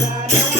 Caralho,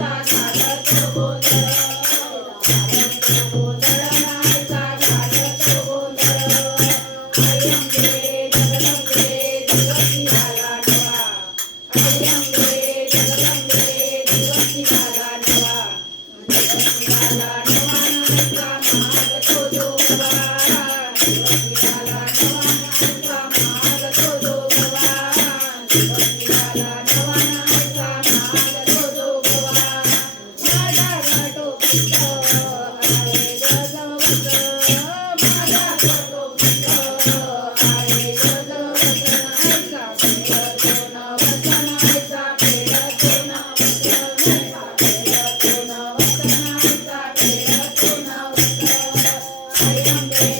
चौकी तो चांदी चांदकी दिता तांकें दिता चांखें दिसता तांकी लागता कांकी दिता तांख्या लागता पंखा दिसता तांगे आसता चांकें दिता तांच्या Thank you.